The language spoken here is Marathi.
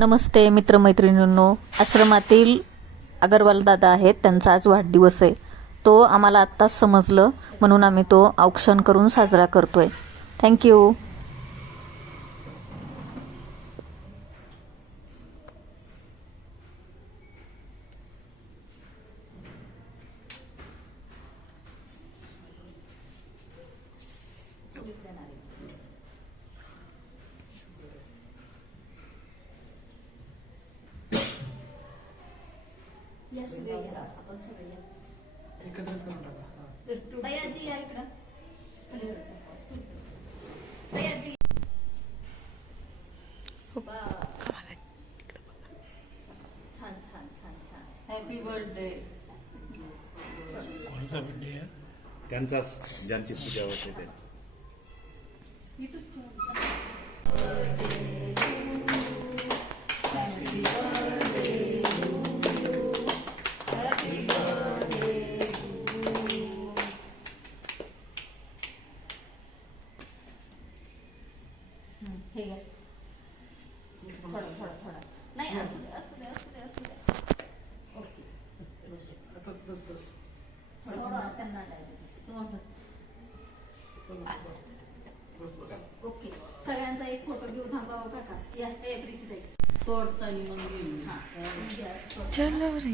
नमस्ते मित्रमैत्रिणींनो. आश्रमातील अगरवाल दादा आहेत. त्यांचा आज वाढदिवस आहे. तो आम्हाला आत्ताच समजलं. म्हणून आम्ही तो औक्षण करून साजरा करतो आहे थँक्यू या सगळे या आपण सगळे या एकत्रच करून टाका तयाजी या इकडं। तयाजी छान छान छान छान. हॅपी बर्थडे कोणाचा बर्थडे आहे? त्यांचाच ज्यांची पूजा होते त्यांची हे घ्या. थोडं थोडं थोडं. नाही असू दे असू दे असू दे असू दे. आता बस बस थोडं त्यांना बस ओके. सगळ्यांचा एक फोटो घेऊ थांबा हो काका या ए, प्रीतीताई. सोडताना मग. हा. चलो रे.